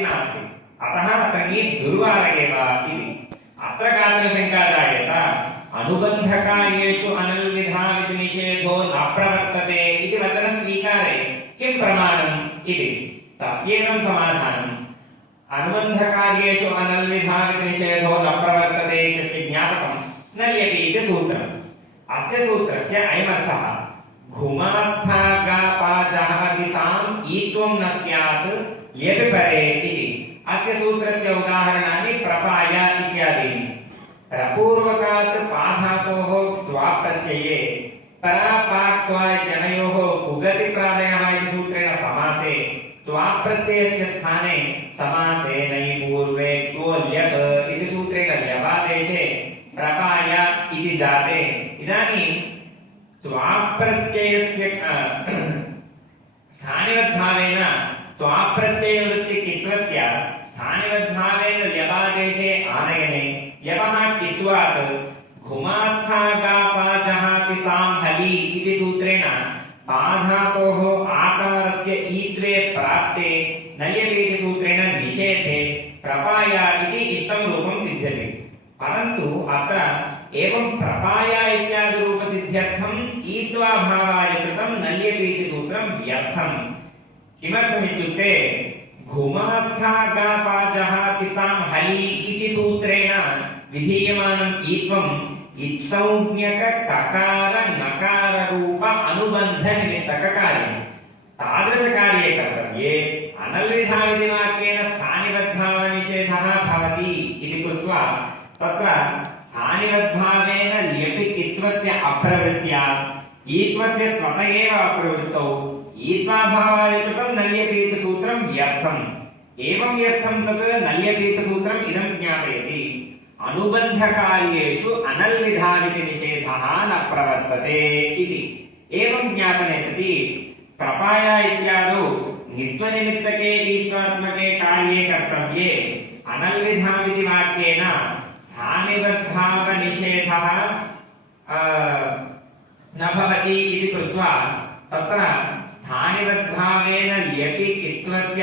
नास्ति अतः तर्हि दुर्वार एव इति अत्र काचन शङ्का जायेत अनुबन्धकार्येषु अनल्विधाविति निषेधो न प्रवर्तते इति वचनस्वीकारे किं प्रमाणम् इति तस्यैनं समाधानम् अनुबन्धकार्येषु अनल्विधाविति निषेधो न प्रवर्तते इत्यस्य ज्ञापकं नल्यति इति सूत्रम् अस्य सूत्रस्य अयमर्थः घुमास्थागापाजहादिसाम् ईत्वं न स्यात् ल्यपि परे इति अस्य सूत्रस्य उदाहरणानि प्रपाय इत्यादीनि प्रपूर्वकात् पाधातोः त्वा प्रत्यये परापाक्त्वा इत्यनयोः कुगति प्रादयः इति सूत्रेण समासे त्वा प्रत्ययस्य स्थाने समासे नै पूर्वे क्वो ल्यत् इति सूत्रेण ल्यवादेशे प्रपाय इति जाते इदानीं त्वा प्रत्ययस्य स्थानिवद्भावेन त्वा प्रत्ययवृत्ति कित्वस्य स्थानिवद्भावेन ल्यवादेशे आनयने ल्यवः कित्वात् घुमास्थागापाजहाति साम् हलि इति सूत्रेण पाधातोः आकारस्य ईत्वे प्राप्ते नल्यति इति सूत्रेण निषेधे प्रपाय इति इष्टं रूपं सिद्ध्यति परन्तु अत्र एवं प्रपाय इत्यादि रूपसिद्ध्यर्थम् ईत्वा भावाय कृतं नल्यति इति सूत्रं व्यर्थम् किमर्थम् इत्युक्ते घुमास्थागापाजहाति साम् हलि इति सूत्रेण विधीयमानम् ईत्वम् इत्संज्ञक ककार नकार रूप अनुबन्ध निमित्तक कार्यम् तादृशकार्ये कर्तव्ये अनल्विधाविति वाक्येन स्थानिवद्भावनिषेधः भवति इति कृत्वा तत्र स्थानिवद्भावेन ल्यपि कित्वस्य अप्रवृत्त्या ईत्वस्य स्वत एव अप्रवृत्तौ ईत्वा भावाय कृतं नल्यपि इति सूत्रं व्यर्थम् एवं व्यर्थं तत् नल्यपि इति सूत्रम् इदं ज्ञापयति अनुबन्धकार्येषु अनल्विधाविति निषेधः न प्रवर्तते इति एवं ज्ञापने सति प्रपाय इत्यादौ नित्वनिमित्तके ईत्वात्मके कार्ये कर्तव्ये अनल्विधाविति वाक्येन स्थानिवद्भावनिषेधः न भवति इति कृत्वा तत्र स्थानिवद्भावेन ल्यपि कित्वस्य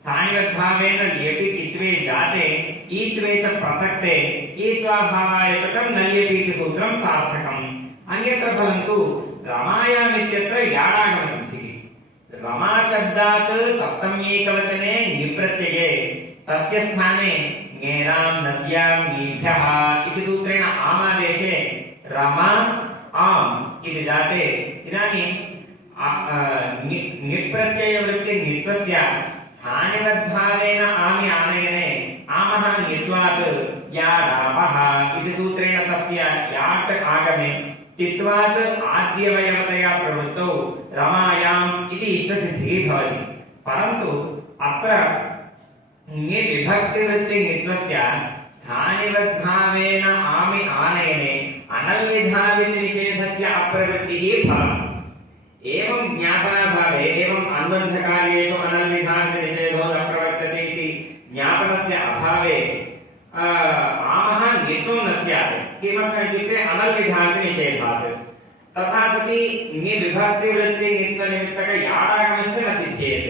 स्थानिवद्भावेन ल्यपि कित्वे जाते ईत्वे च प्रसक्ते ईत्वा भावाय कृतं नल्यपि इति सूत्रं सार्थकम् अन्यत्र परन्तु रमायाम् इत्यत्र याडागमसिद्धिः रमाशब्दात् सप्तम्येकवचने निप्रत्यये तस्य स्थाने ङेरां नद्यां ङीभ्यः इति सूत्रेण आमादेशे रमा आम् इति जाते इदानीं निप्रत्ययवृत्ति नित्वस्य स्थानिवद्भावेन आमि आनयने आमः ङित्वात् याडावः इति सूत्रेण तस्य याट् आगमे तित्वात् आद्यवयवतया प्रवृत्तौ रमायाम् इति इष्टसिद्धिः भवति परन्तु अत्र ङि विभक्तिवृत्ति ङित्वस्य स्थानिवद्भावेन आमि आनयने अनल्विधाविति निषेधस्य अप्रवृत्तिः फलम् एवं ज्ञापनाभावे एवं अनुबन्धकार्येषु अनल्विधाविति निषेधो न प्रवर्तते इति ज्ञापनस्य अभावे आमः ङित्वं न स्यात् किमर्थम् इत्युक्ते अनल्विधाविति निषेधात् तथा सति ङि विभक्तिवृत्ति ङित्वनिमित्तक याडागमश्च न सिद्ध्येत्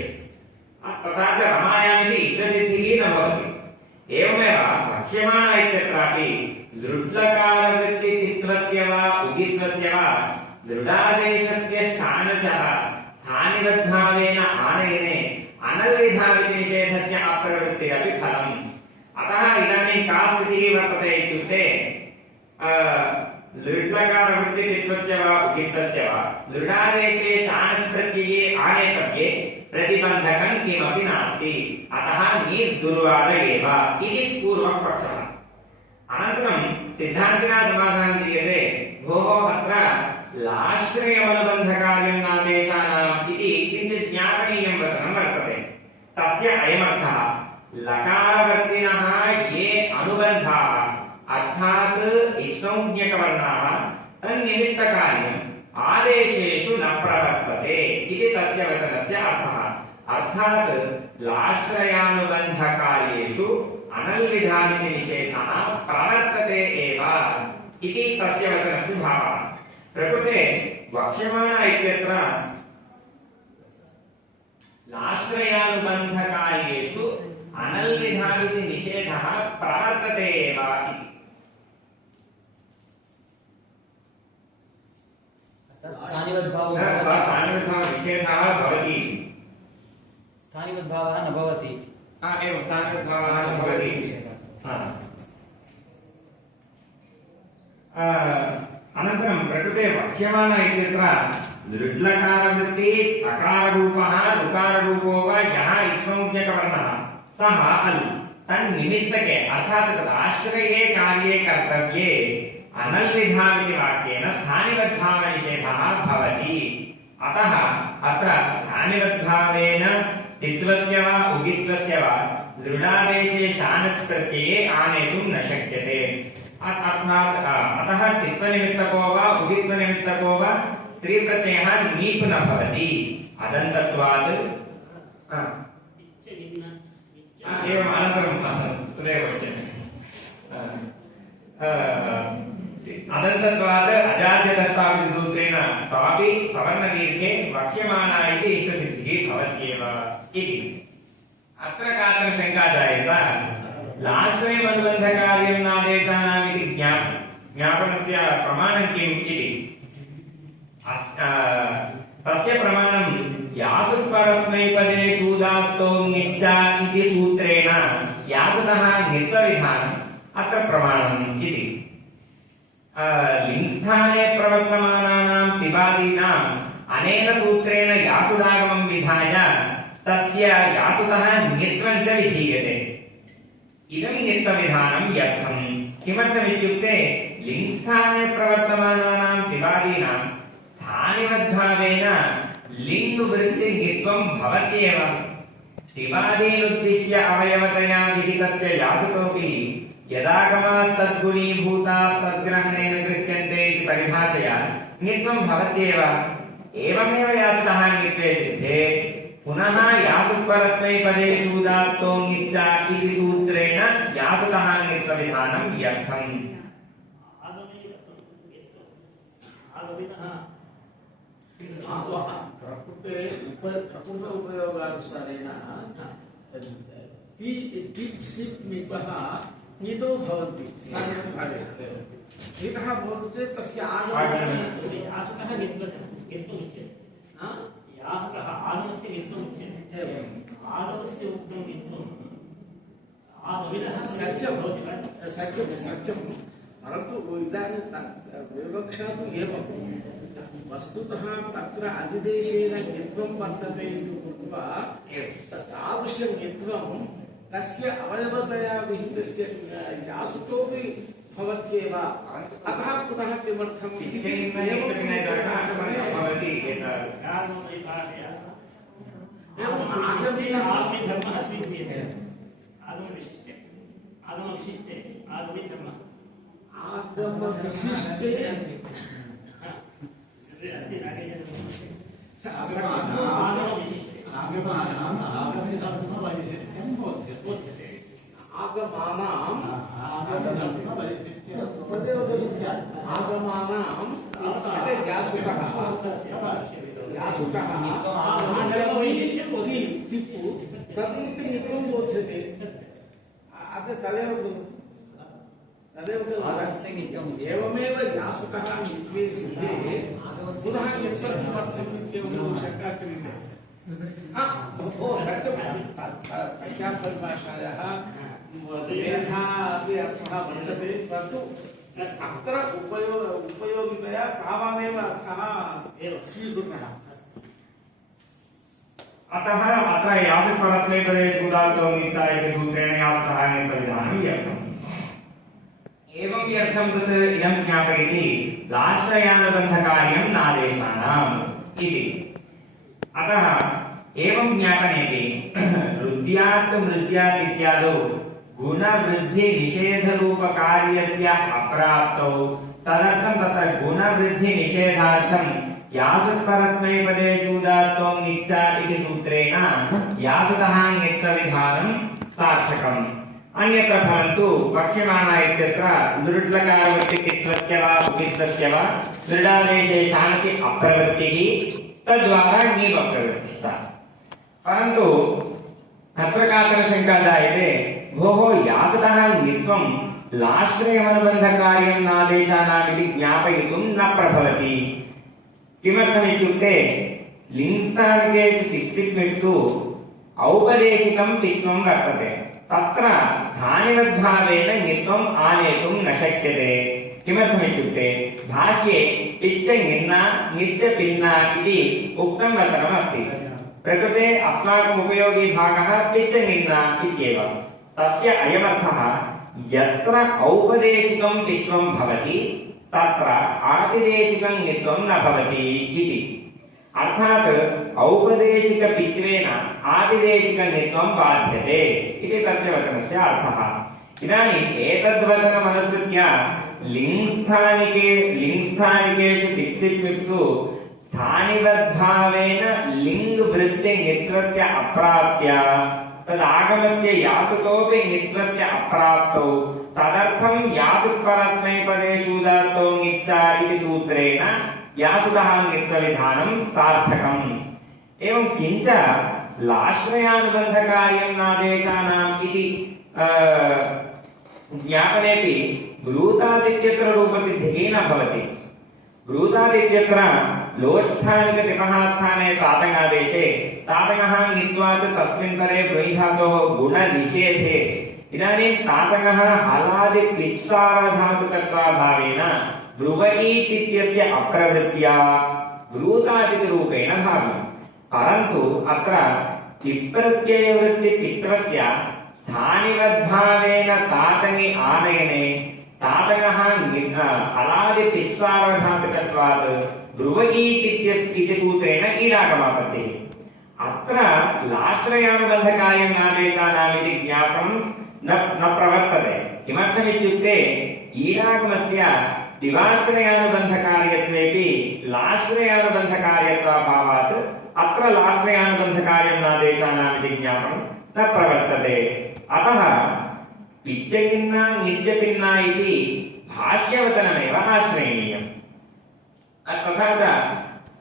तथा च रमायामिति इष्टसिद्धिः न भवति एवमेव वक्ष्यमाण इत्यत्रापि दृढ्लकारवृत्तित्वस्य वा उगित्वस्य वा दृढादेशस्य शानचः स्थानिवद्भावेन आनयने अनल्विधाविति निषेधस्य अप्रवृत्तिरपि फलम् अतः इदानीं का स्थितिः वर्तते इत्युक्ते दृढ्लकारवृत्तित्वस्य वा उगित्वस्य वा दृढादेशे शानच् प्रत्यये आनेतव्ये प्रतिबन्धकं किमपि नास्ति अतः निर्दुर्वार एव इति पूर्वः पक्षः अनन्तरं सिद्धान्तिना समाधानं दीयते भोः अत्र लाश्रयमनुबन्धकार्यं नादेशानाम् इति किञ्चित् ज्ञापनीयं वचनं वर्तते तस्य अयमर्थः लकारवर्तिनः ये अनुबन्धाः अर्थात् इत्संज्ञकवर्णाः तन्निमित्तकार्यम् आदेशेषु न प्रवर्तते इति तस्य वचनस्य अर्थः अर्थात् लाश्रयानुबन्धकार्येषु अनल्विधाविति निषेधः प्रवर्तते एव इति तस्य वचनस्य भावः प्रकृते वक्ष्यमाण इत्यत्र लाश्रयानुबन्धकार्येषु निषेधः प्रवर्तते एव इति। स्थानिवद्भावनिषेधः भवति, स्थानिवद्भावः न भवति। एवं स्थानिवद्भावः न भवति। अनन्तरं प्रकृते वक्ष्यमाण इत्यत्र लृट्लकारवृत्ति तकाररूपः ऋकाररूपो वा यः इत्संज्ञकवर्णः सः अल् तन्निमित्तके अर्थात् तदाश्रये कार्ये कर्तव्ये अनल्विधामिति वाक्येन स्थानिवद्भावनिषेधः भवति। अतः अत्र स्थानिवद्भावेन तित्वस्य वा उगित्वस्य वा दृढादेशे शानच् प्रत्यये आनेतुं न शक्यते। अर्थात् अतः तित्वनिमित्तको वा उगित्वनिमित्तको वा स्त्रीप्रत्ययः नीप् न भवति। अदन्तत्वात् एवम् अनन्तरं तदेव पश्यति। अदन्तत्वात् अजाद्यदत्ताविसूत्रेण तवापि सवर्णदीर्घे वक्ष्यमाणा इति इष्टसिद्धिः भवत्येव इति। अत्र काचन शङ्का जायेत। लाश्रयमनुबन्धकार्यं नादेशानाम् इति ज्ञापनस्य प्रमाणं किम् इति। तस्य प्रमाणं यासुपरस्मैपदेषु दात्तो ङिच्चा इति सूत्रेण यासुतः ङित्वविधानम् अत्र प्रमाणम् इति। लिङ्स्थाने प्रवर्तमानानां तिबादीनाम् अनेन सूत्रेण यासुदागमं विधाय तस्य यासुतः ङित्वं च विधीयते। इदं ङित्वविधानं व्यर्थम्। किमर्थमित्युक्ते लिङ्स्थाने प्रवर्तमानानां तिबादीनां स्थानिवद्भावेन लिङ् वृत्ति ङित्वं भवत्येव। तिबादीनुद्दिश्य अवयवतया विहितस्य यासुतोऽपि यदागमास्तद्गुणीभूतास्तद्ग्रहणेन गृह्यन्ते इति परिभाषया ङित्वं भवत्येव। एवमेव यासुतः ङित्वे सिद्धे पुनः यासुपरस्मैपदेषु दात्तो ङिच्चा इति सूत्रेण यासुतः ङित्वविधानं व्यर्थम्। प्रकृते प्रकृत उपयोगानुसारेण टिप् सिप् निपः ङितो भवन्ति। ङितः भवति चेत् तस्य यासुतः ङित्वमुच्यते। यासुतः आगमस्य ङित्वमुच्यते। आगमस्य उक्तं ङित्वम् आगमिनः सत्यं भवति वा? सत्यं परन्तु इदानीं विवक्षा तु एवं वस्तुतः तत्र अधिदेशेन ङित्वं वर्तते इति कृत्वा तादृशं ङित्वं तस्य अवयवतया विहितस्य यासुतोऽपि भवत्येव। अतः पुनः किमर्थम् आगमधर्मः स्वीक्रियते। आगमविशिष्टे आगमधर्मः आगमविशिष्टे अस्ति एवमेव यासुतः ङित्वे सिद्धे पुनः ङित्वर्थम् इत्येवं शङ्का क्रियते। तस्यां परिभाषायाः वेदः अपि अर्थः वर्तते, परन्तु अत्र उपयोगितया तावानेव अर्थः स्वीकृतः। अतः अत्र यासुपरस्मैपदेषु दात्तो ङिच्चा इति सूत्रेण यासुतः ङित्वविधानं व्यर्थम्। एवं व्यर्थं तत् इदं ज्ञापयति लाश्रयानुबन्धकार्यं नादेशानाम् इति। अतः एवं ज्ञापनेपि रुद्यात् मृज्यात् इत्यादौ गुणवृद्धिनिषेधरूपकार्यस्य अप्राप्तौ तदर्थं तत्र गुणवृद्धिनिषेधार्थं यासुपरस्मैपदेषु दात्तो ङिच्चा इति सूत्रेण यासुतः ङित्वविधानं सार्थकम्। अन्यत्र परन्तु वक्ष्यमाणा इत्यत्र दृढ्लकारवृत्तित्वस्य वा उपित्वस्य वा दृढादेशे शान्ति अप्रवृत्तिः तद्वारा ङीवप्रवृत्तिः। परन्तु अत्र काचन शङ्का जायते। भोः यासुतः ङित्वं लाश्रयमनुबन्धकार्यं नादेशानामिति ज्ञापयितुं न प्रभवति। किमर्थमित्युक्ते लिङ्स्थानिकेषु तिप्सिक्मित्सु औपदेशिकं पित्वं वर्तते। तत्र स्थानिवद्भावेन ङित्वम् आनेतुं न शक्यते। किमर्थमित्युक्ते भाष्ये पिच्च ङिन्ना ङिच्च पिन्ना इति उक्तं वचनमस्ति। प्रकृते अस्माकम् उपयोगी भागः पिच्च ङिन्ना इत्येव। तस्य अयमर्थः यत्र औपदेशिकं पित्वं भवति तत्र आतिदेशिकं ङित्वं न भवति इति। अर्थात् औपदेशिकपित्वेन आतिदेशिकङित्वं बाध्यते इति तस्य वचनस्य अर्थः। इदानीम् एतद्वचनमनुसृत्य लिङ्स्थानिकेषु तिप्सिक्मित्सु स्थानिवद्भावेन लिङ्वृत्तिङित्वस्य अप्राप्य तदागमस्य यासुतोऽपि ङित्वस्य अप्राप्तौ तदर्थं यासुपरस्मैपदेषु उदात्तो ङिच्चा इति सूत्रेण यासुतः ङित्वविधानं सार्थकम्। एवं किञ्च लाश्रयानुबन्धकार्यं नादेशानाम् इति ज्ञापनेऽपि ब्रूतादित्यत्र रूपसिद्धिः न भवति। ब्रूतादित्यत्र लोट्स्थानिकतिपः स्थाने तातङादेशे तातङः ङित्वात् तस्मिन् परे ब्रूधातोः गुणनिषेधे इदानीं तातङः हलादिपित्सावधातुकत्वाभावेन ब्रुवईत् इत्यस्य अप्रवृत्त्या ब्रूतादितिरूपेण भाव्यम्। परन्तु अत्र तिप्रत्ययवृत्तिपित्रस्य स्थानिवद्भावेन तातङि आनयने तातङः हलादिपित्सावधातुकत्वात् ब्रुवईत् इति सूत्रेण ईडागमापत्तिः। अत्र लाश्रयानुबन्धकार्यं नादेशानामिति ज्ञापनं न प्रवर्तते। किमर्थमित्युक्ते ईडागमस्य दिवाश्रयानुबन्धकार्यत्वेपि लाश्रयानुबन्धकार्यत्वाभावात् अत्र लाश्रयानुबन्धकार्यं नादेशानामिति ज्ञापनं न प्रवर्तते। अतः पिच्चगिन्ना ङिच्चपिन्ना इति भाष्यवचनमेव आश्रयणीयम्। तथा च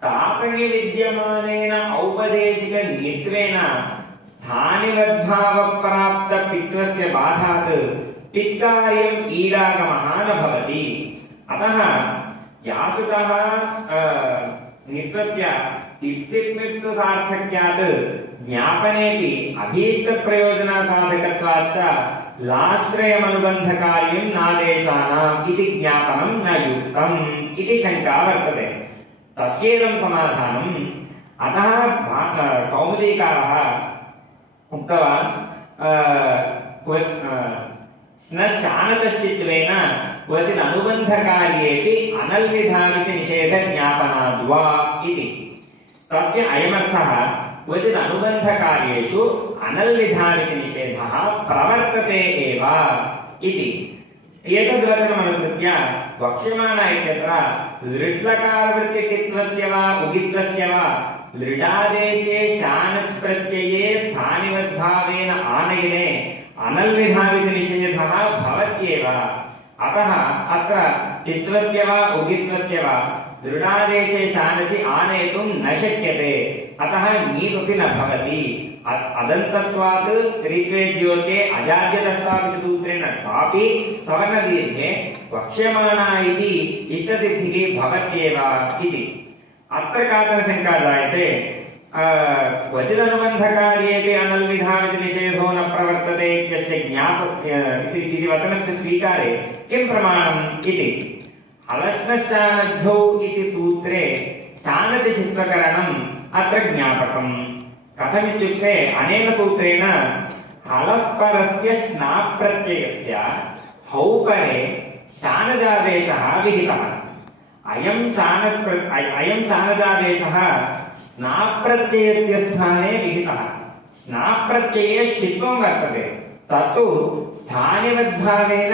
तातङि विद्यमानेन औपदेशिक ङित्वेन स्थानिवद्भावप्राप्तपित्वस्य बाधात् पित्कार्यम् ईडागमः न भवति। अतः यासुतः ङित्वस्य तिप्सिक्मित्सु सार्थक्यात् ज्ञापनेऽपि अभीष्टप्रयोजनसाधकत्वात् च लाश्रयमनुबन्धकार्यं नादेशानाम् इति ज्ञापनं न युक्तम् इति शङ्का वर्तते। तस्येदं समाधानम्। अतः कौमुदीकारः उक्तवान् न शानतश्चित्वेन क्वचित् अनुबन्धकार्येऽपि अनल्विधाविति निषेधज्ञापनाद्वा इति। तस्य अयमर्थः क्वचित् अनुबन्धकार्येषु अनल्विधाविति निषेधः प्रवर्तते एव इति। एतद्वचनमनुसृत्य वक्ष्यमाण इत्यत्र लृट्लकारवृत्तिकित्वस्य वा उगित्वस्य वा लृडादेशे शानच् प्रत्यये स्थानिवद्भावेन आनयने अनल्विधाविति निषेधः भवत्येव। अतः अत्र तित्वस्य वा उगित्वस्य वा दृढादेशे शानचि आनेतुं न शक्यते। अतः ङीपि न भवति। अदन्तत्वात् स्त्रीत्वे द्योते अजाद्यदत्ताविति सूत्रेण कापि सवर्णदीर्घे वक्ष्यमाणा इति इष्टसिद्धिः भवत्येव इति। अत्र काचन शङ्का जायते। क्वचिदनुबन्धकार्येऽपि अनल्विधाविति निषेधो न प्रवर्तते इति वचनस्य स्वीकारे किं प्रमाणम् इति। हलश्नशानद्धौ इति सूत्रे शानतिशित्वकरणम् अत्र ज्ञापकम्। कथमित्युक्ते अनेन सूत्रेण हलः परस्य स्नाप्रत्ययस्य हौ परे शानजादेशः विहितः। अयं शानजादेशः स्नाप्रत्ययस्य स्थाने विहितः। स्नाप्रत्यये षित्वं वर्तते। तत्तु स्थानिवद्भावेन